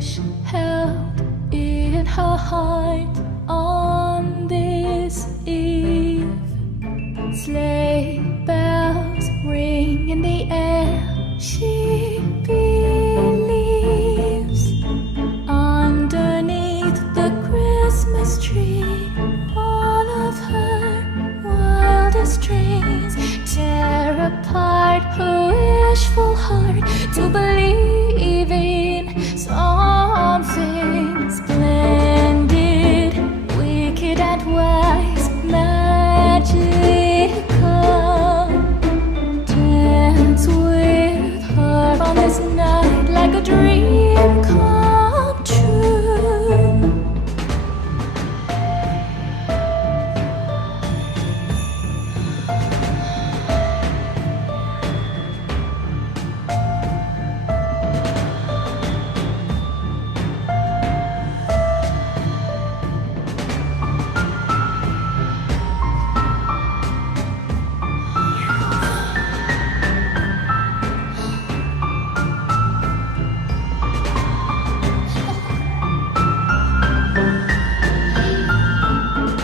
wish held in her heart on this eve. Sleigh bells ring in the air. She believes underneath the Christmas tree, all of her wildest dreams tear apart her wishful heart to believe in something splendid, wicked and wise, magical. Dance with her on this night like a dream come true.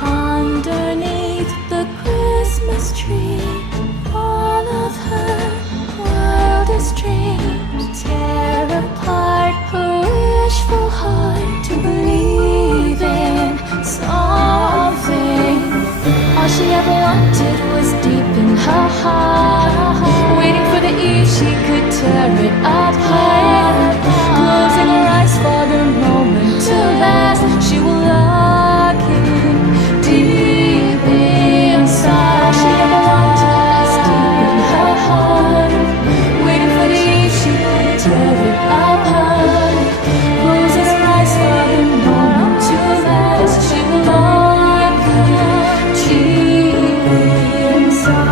Underneath the Christmas tree, all of her wildest dreams tear apart her wishful heart to believe in something. All she ever wanted was deep in her heart, waiting for the eve she could tear it apart. Closing her eyes for the moment to last, she will lock it deep inside. All she ever wanted was deep in her heart, waiting for the eve she could tear it apart. Closing her eyes for the moment to last, she will lock it deep inside.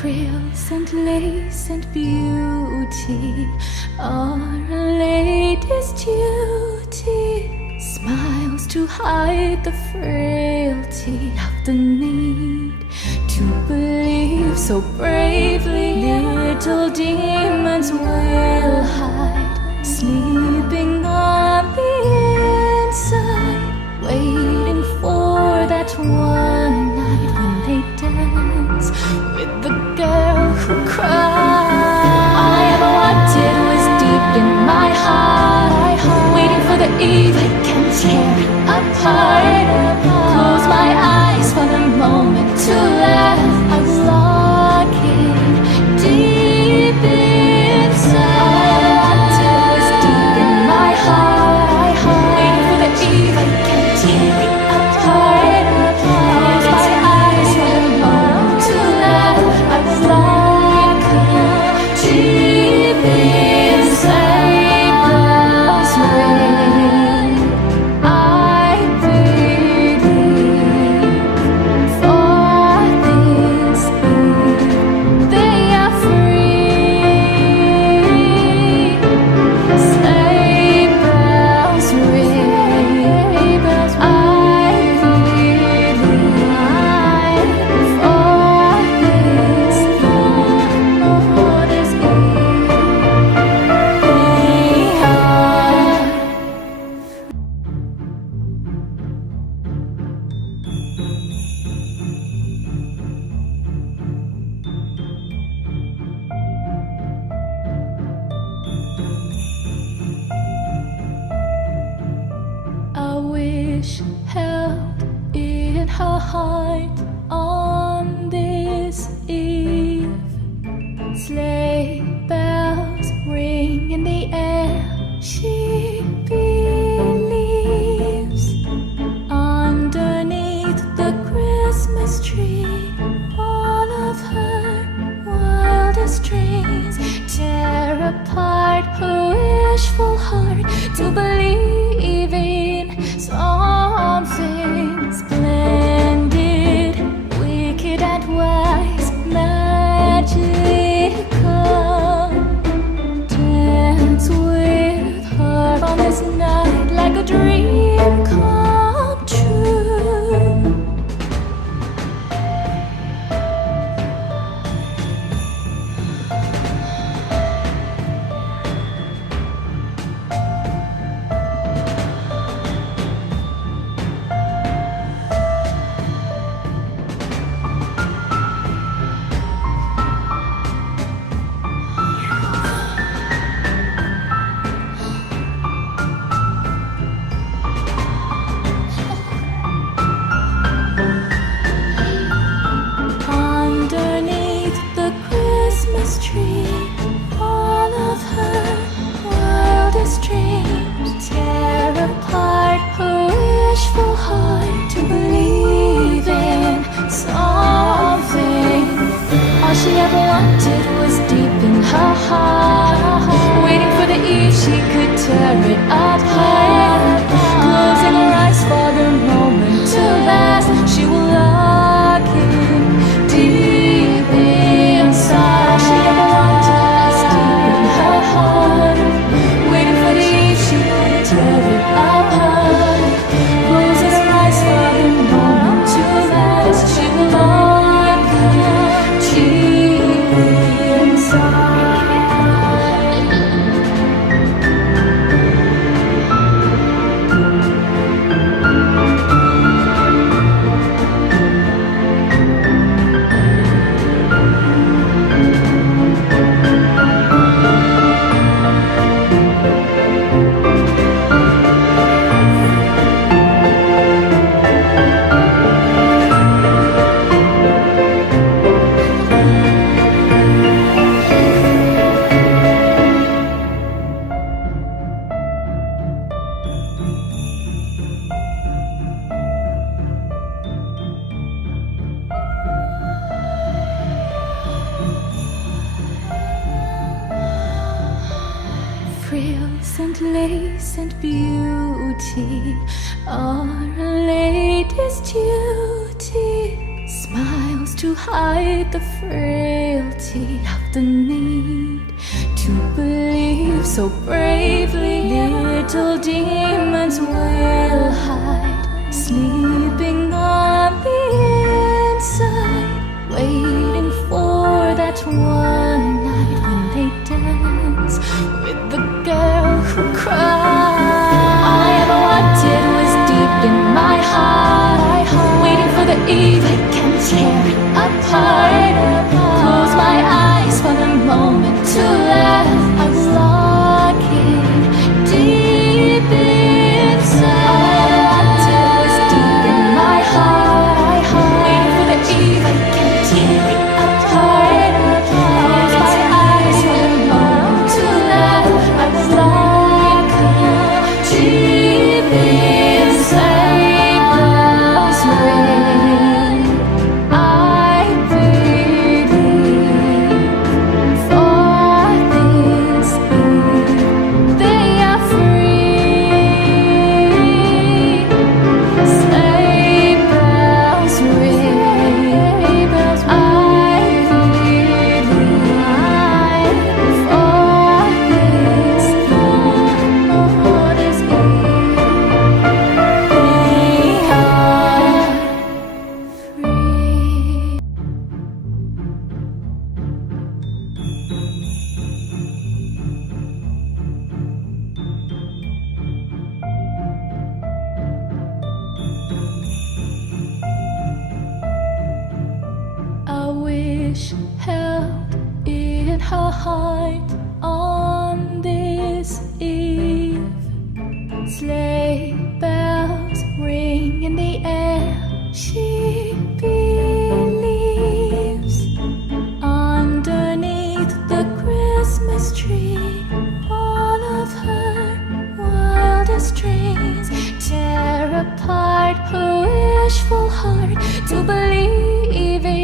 Frills and lace and beauty are a lady's duty. Smiles to hide the frailty of the need to believe so bravely. Little demons will hide, sleeping on the inside, waiting for that one night when they dance with the girl who cried. All I ever wanted was deep in my heart, waiting for the eve I can tear it apart. Close my eyes for the moment to laugh. I will lock it deep inside. All I wanted was deep in my heart, waiting for the eve I can tear it apart. Close my eyes for the moment to laugh. I will lock it deep inside. Bells ring, I believe for this eve they are free. Sleigh bells ring, I believe for this a wish held in her heart on this eve. Sleigh bells ring in the air. dreams, tear apart her wishful heart to believe in something splendid, wicked and wise, magical. Dance with her on this night like a dream come true. Underneath the Christmas tree, all of her wildest dreams, tear apart her wishful heart to believe in something. All she ever wanted was deep in her heart, waiting for the eve she could tear it apart, closing her eyes for the moment to last. She will lock it deep inside. She ever wanted was deep in her heart, waiting for the eve she could tear it apart, closing her eyes for the moment to last. She will lock it deep inside. Frills and lace and beauty are a lady's duty. Smiles to hide the frailty of the need to believe so bravely. Little demons will hide, sleeping on the inside, waiting for that one night when they dance with the girl who cried. All I ever wanted was deep in my heart, waiting for the eve I can tear it apart, close my eyes for the moment to laugh. I will lock it deep inside. All I ever wanted was deep in my heart, waiting for the eve I can tear it apart, close my eyes for the moment to laugh. I will lock it deep inside. Bells ring, I believe for this eve they are free. Sleigh bells ring, I believe for this eve, for this eve we are free. A wish held in her heart on this eve. Sleigh bells ring in the air. She believes underneath the Christmas tree, all of her wildest dreams, tear apart her wishful heart to believe in